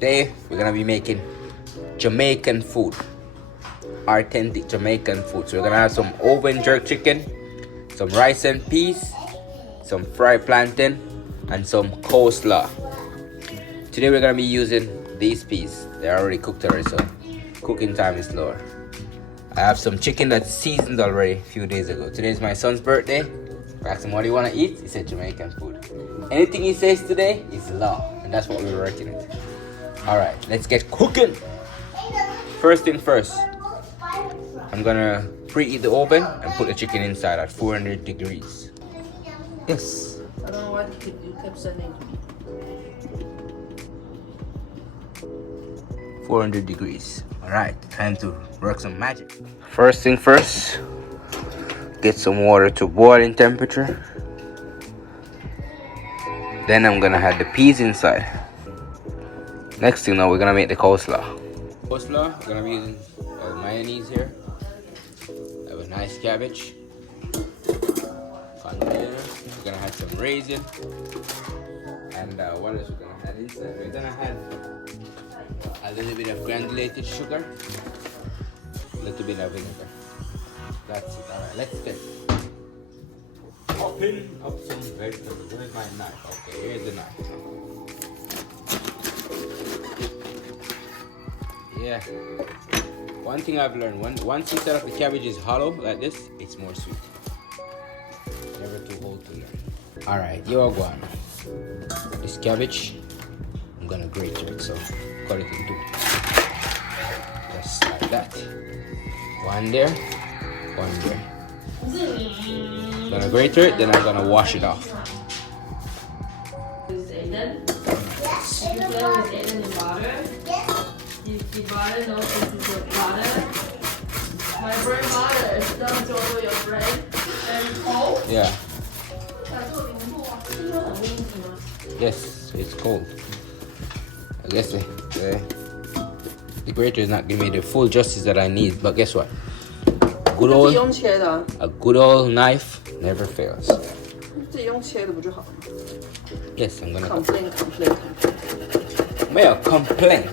today we're gonna be making Jamaican food, authentic Jamaican food. So we're gonna have some oven jerk chicken, some rice and peas, some fried plantain, and some coleslaw. Today we're gonna be using these peas. They're already cooked already, so cooking time is slower. I have some chicken that's seasoned already a few days ago. Today's my son's birthday. I asked him what do you want to eat. He said Jamaican food. Anything he says today is law, and that's what we're working with. Alright, let's get cooking. First thing first, I'm gonna preheat the oven and put the chicken inside at 400 degrees. Yes. I don't know why you kept sending to me. 400 degrees. Alright, time to work some magic. First thing first, get some water to boiling temperature. Then I'm gonna add the peas inside. Next thing now, we're gonna make the coleslaw. Coleslaw, we're gonna be using mayonnaise here. I have a nice cabbage. We're gonna add some raisin. And what else we're gonna add inside? We're gonna add a little bit of granulated sugar, a little bit of vinegar. That's it. Alright, let's get chopping up some vegetables. Where's my knife? Okay, here's the knife. Yeah. One thing I've learned, once you set up the cabbage is hollow like this, it's more sweet. Never too old to learn. Alright, you're going. This cabbage, I'm gonna grate it, so cut it in two. Just like that. One there, one there. I'm gonna grate it, then I'm gonna wash it off. Is Aiden? Yes. You play with Aiden in water? Yes. The water knows this is your water. My brain water is done to over your brain and cold. Yeah. Yes, it's cold. I guess the grater is not giving me the full justice that I need, but guess what? A good old knife never fails. Yes, I'm gonna complain. May I complain?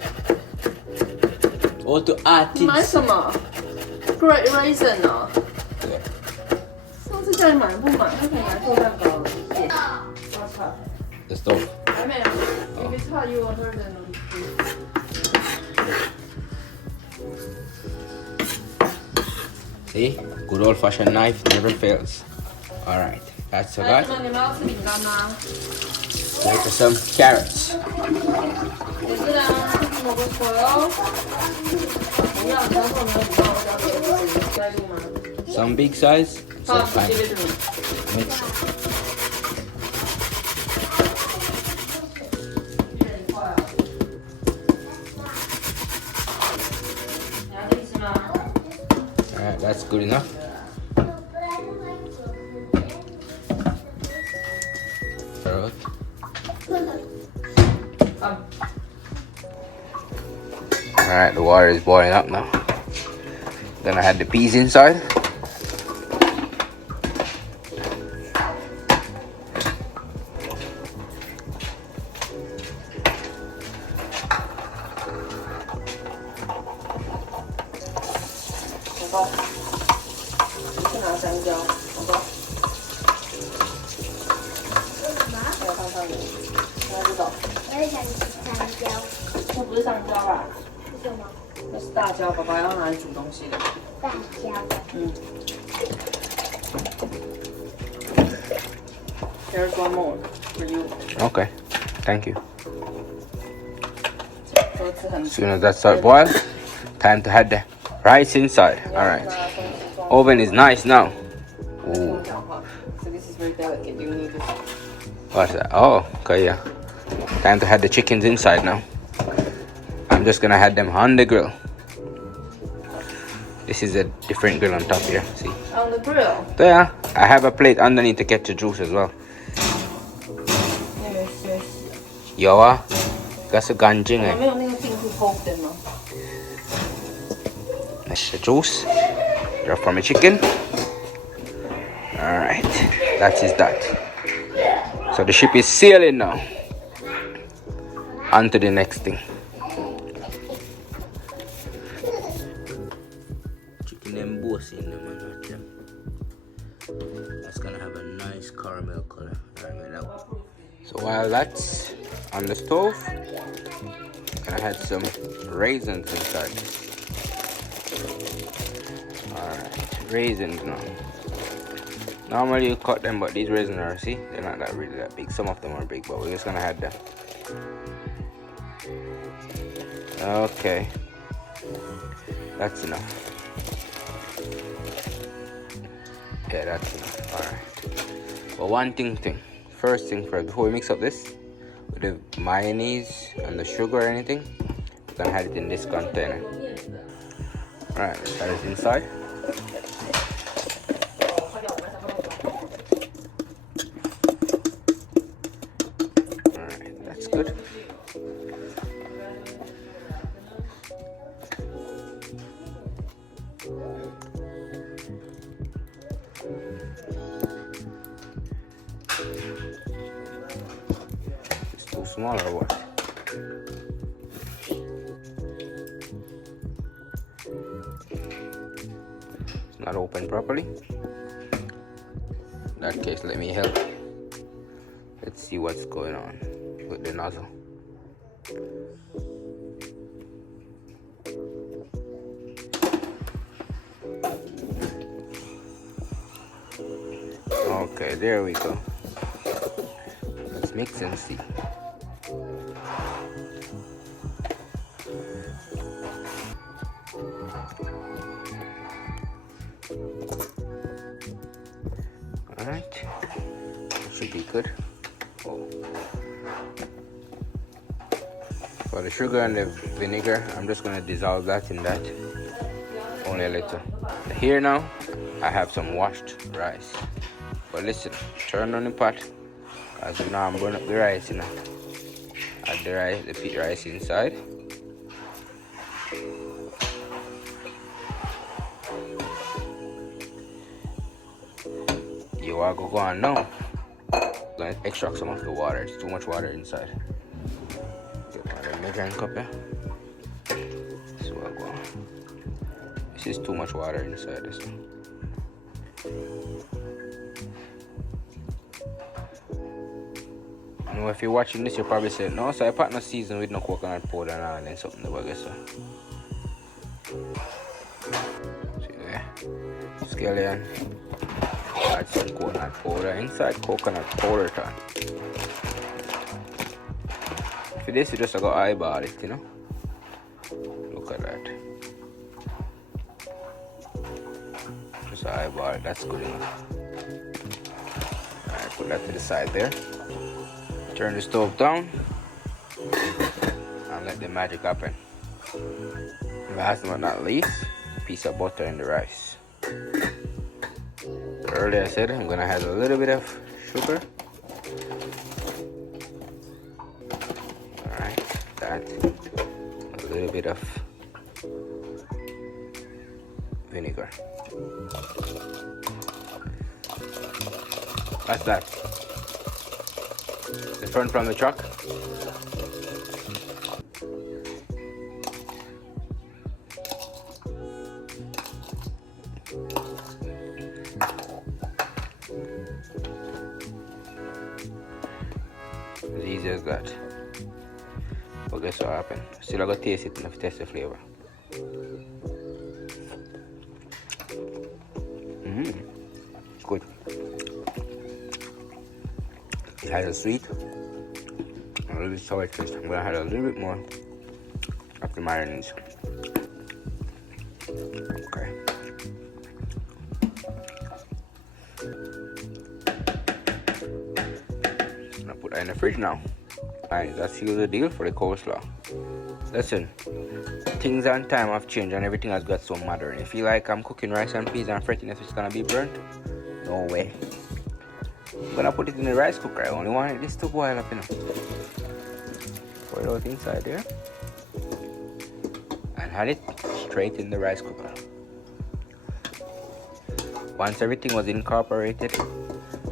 Or to artists? 买什么 ？Great raisin 啊！ Yeah. 上次叫你买不买？他可以来做蛋糕了。The stove. 还没有。If it's hot, you want her then. See? Good old fashioned knife never fails. Alright, that's a lot. 你们要吃饼干吗？ Wait for some carrots. 也是啊，我不会哦。不要，等会没有礼貌，我要该录吗？ Some big size, some tiny. give it to me. Mix it. Alright, that's good enough. Carrot. Alright, the water is boiling up now. Gonna add the peas inside. There's one more for you. Okay, thank you. As soon as that starts boil, time to add the rice inside. Alright. Oven is nice now. Ooh. So this is very delicate. You need this. What's that? Oh, okay, yeah. Time to add the chickens inside now. I'm just gonna add them on the grill. This is a different grill on top here. See? On the grill? There. I have a plate underneath to get the juice as well. Yes. 有啊，这是干净哎。没有那个镜是 hold 的吗？ That's the juice. Drop from a chicken. Alright, that is that. So the ship is sailing now. On to the next thing. embossing them and not them. That's gonna have a nice caramel color. So while that's on the stove, I'm gonna add some raisins inside. Alright, raisins now. Normally you cut them, but these raisins are, see, they're not that really that big. Some of them are big, but we're just gonna add them. Okay, that's enough. Yeah, that's enough. Alright. But one first thing first, before we mix up this with the mayonnaise and the sugar or anything, we're gonna add it in this container. Alright, let's add it inside. Alright, that's good. It's too small or what? It's not open properly. In that case, let me help. Let's see what's going on with the nozzle. Okay, there we go. Let's mix and see. Alright, should be good. Oh. For the sugar and the vinegar, I'm just gonna dissolve that in that. Only a little. Here now, I have some washed rice. But listen, turn on the pot, cause now I'm burning up the rice, you know. Add the rice, the pea rice inside. You are go on now. I'm gonna extract some of the water. It's too much water inside. Get my measuring cup here. So I go on. This is too much water inside this one. You know, if you're watching this, you're probably saying, no, so I pot no season with no coconut powder and all and something about this. See there? Scallion. Add some coconut powder inside, coconut powder time. For this, you just got eyeball it, you know? Look at that. Just eyeball it, that's good enough. Alright, put that to the side there. Turn the stove down and let the magic happen. Last but not least, a piece of butter in the rice. Earlier I said I'm gonna add a little bit of sugar. Alright, that. A little bit of vinegar. That's that. The front from the truck. As easy as that. But guess what happened? Still I gotta taste it and test the flavor. Good. It has a sweet, a little bit sour taste. I'm gonna add a little bit more of the mayonnaise. Okay. I'm gonna put that in the fridge now. Alright, that seals the deal for the coleslaw. Listen, things and time have changed and everything has got so modern. If you like I'm cooking rice and peas and fretting if it's gonna be burnt, no way. I'm gonna put it in the rice cooker. I only want this to boil up, you know. Pour it out inside there. And add it straight in the rice cooker. Once everything was incorporated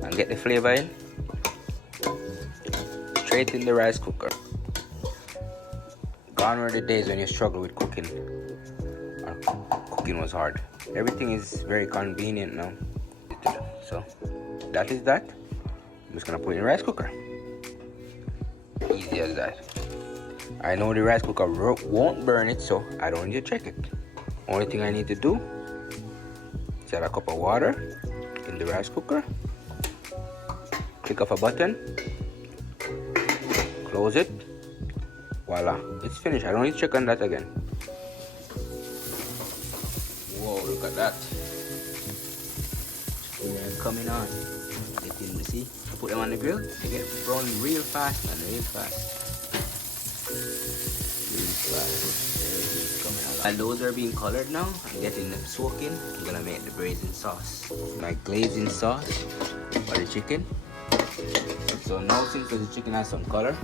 and get the flavor in, straight in the rice cooker. Gone were the days when you struggle with cooking or skin was hard. Everything is very convenient now. So that is that. I'm just gonna put it in the rice cooker. Easy as that. I know the rice cooker won't burn it, so I don't need to check it. Only thing I need to do is add a cup of water in the rice cooker. Click off a button. Close it. Voila, it's finished. I don't need to check on that again. Whoa, look at that. They're coming on. You see, I put them on the grill. They get brown real fast, man, real fast. Real fast. Coming on. And those are being colored now. I'm getting them soaking. I'm gonna make the braising sauce. My glazing sauce for the chicken. So now since the chicken has some color,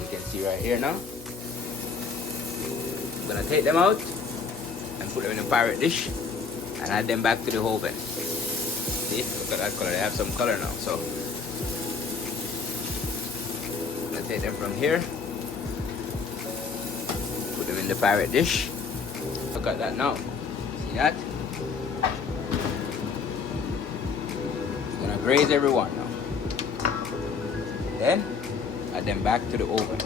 you can see right here now. I'm gonna take them out and put them in a pirate dish and add them back to the oven. See, look at that color. They have some color now. So I'm gonna take them from here, put them in the pirate dish. Look at that now. See that? It's gonna graze everyone now. Then add them back to the oven.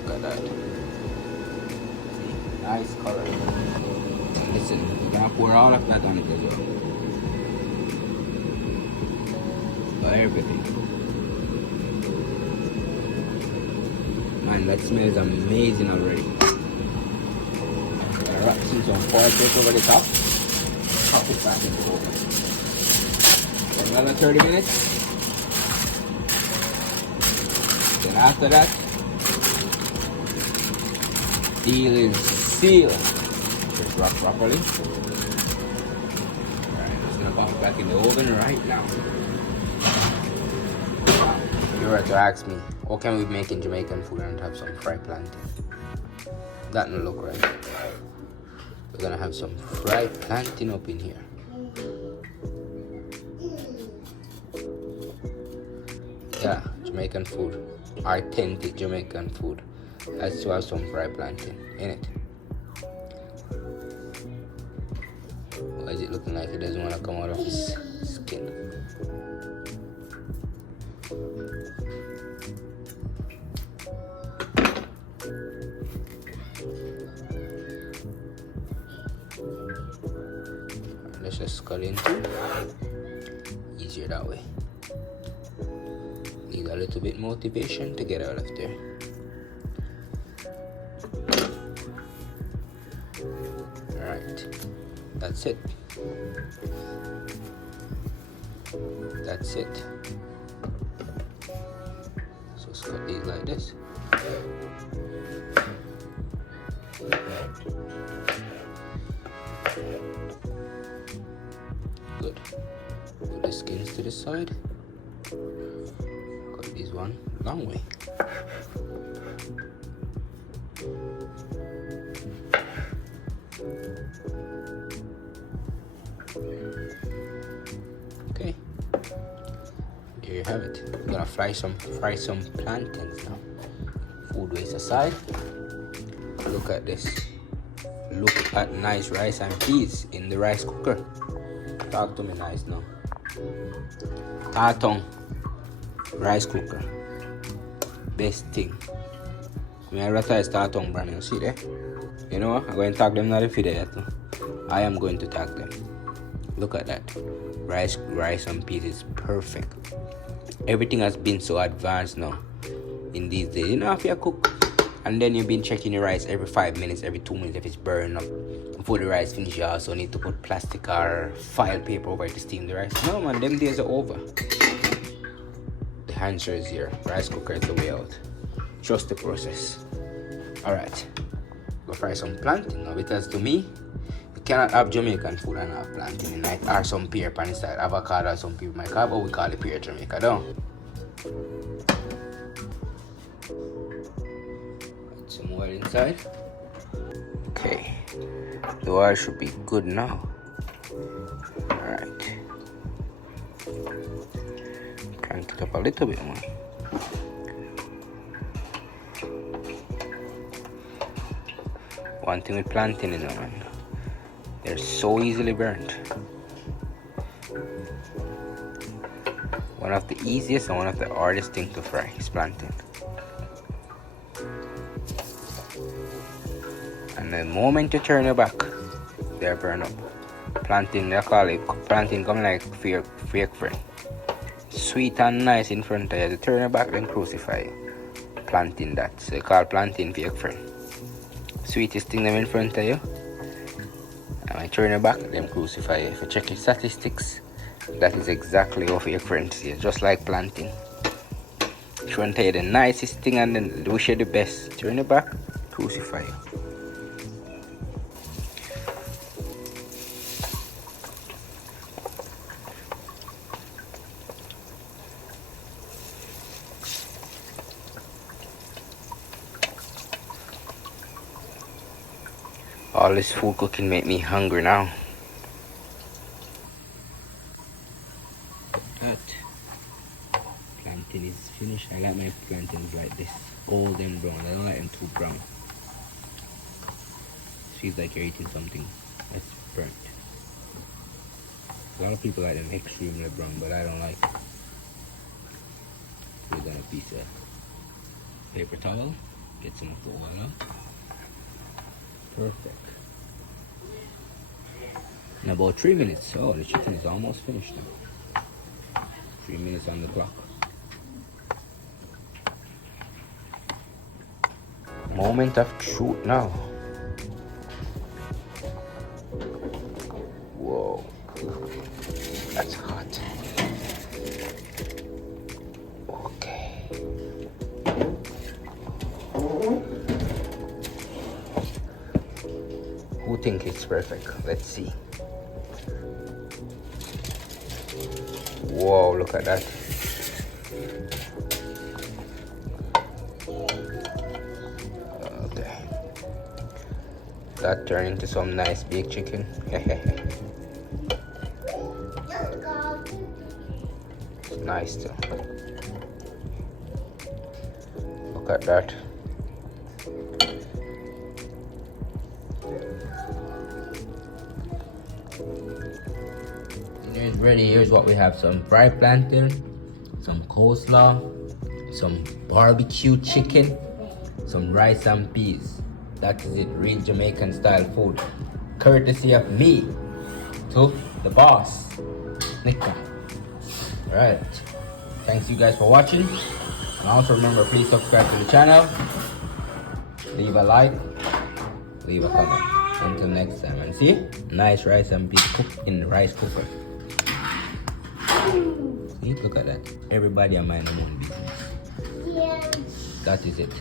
Look at that. See? Nice color. And listen, you're gonna pour all of that on it as well. Everything. Man, that smells amazing already. I'm gonna wrap some foil paper over the top. Pop it back into the oven. Another 30 minutes. Then after that, deal is sealed. Just wrap properly. Alright, I'm just gonna pop it back in the oven right now. You were to ask me, what can we make in Jamaican food and have some fried plantain? That don't look right. We're gonna have some fried plantain up in here. Yeah, Jamaican food, authentic Jamaican food. Let's have some fried plantain in it. Why is it looking like it doesn't want to come out of his skin? Let's just cut into. Easier that way. Need a little bit motivation to get out of there. Alright, that's it. That's it. So let's cut these like this. Good. Put the skins to the side. Cut this one long way. Okay. There you have it. I'm gonna fry some plantains now. Food waste aside. Look at this. Look at nice rice and peas in the rice cooker. Talk to me nice now. Tartong rice cooker. Best thing. Me I rather tartong brand, you see there? You know what? I'm going to tag them not if you there. I am going to tag them. Look at that. Rice and peas is perfect. Everything has been so advanced now in these days. You know, if you cook and then you've been checking your rice every 5 minutes, every 2 minutes if it's burning up. Before the rice finishes, you also need to put plastic or file paper over it to steam the rice. No man, them days are over. The answer is here. Rice cooker is the way out. Trust the process. Alright. Go fry some plantain now, because to me, you cannot have Jamaican food and have plantain in it, or some pear pan inside. Avocado or some people might have, but we call it pear Jamaica down. Put some oil inside. Okay. The oil should be good now. Alright. Crank it up a little bit more. One thing with plantain, you know, man, they're so easily burnt. One of the easiest and one of the hardest things to fry is plantain. And the moment you turn it back, they're burned up. Plantain, they call it plantain, come like fake friend. Sweet and nice in front of you. They turn it back, then crucify you. Plantain that. So they call plantain fake friend. Sweetest thing them in front of you. And when you turn it back, then crucify you. If you check your statistics, that is exactly what fake friends is. Just like plantain. Trying to tell you the nicest thing and then wish you the best. Turn it back, crucify you. All this food cooking make me hungry now. That plantain is finished. I like my plantains like this, golden brown. I don't like them too brown. Feels like you're eating something that's burnt. A lot of people like them extremely brown, but I don't like it. We're gonna piece of paper towel, get some of the oil out. Perfect. In about 3 minutes. Oh, the chicken is almost finished now. 3 minutes on the clock. Moment of truth now. Whoa. That's hot. Okay. Who think it's perfect? Let's see. Whoa, look at that. Okay. That turned into some nice baked chicken. It's nice too. Look at that. Dinner is ready. Here's what we have: some fried plantain, some coleslaw, some barbecue chicken, some rice and peas. That is it, real Jamaican style food. Courtesy of me to the boss, Nick. Alright. Thanks you guys for watching. And also remember, please subscribe to the channel. Leave a like. Leave a comment. Until next time. And see? Nice rice and peas cooked in the rice cooker. See? Look at that. Everybody a mind their own business. That is it.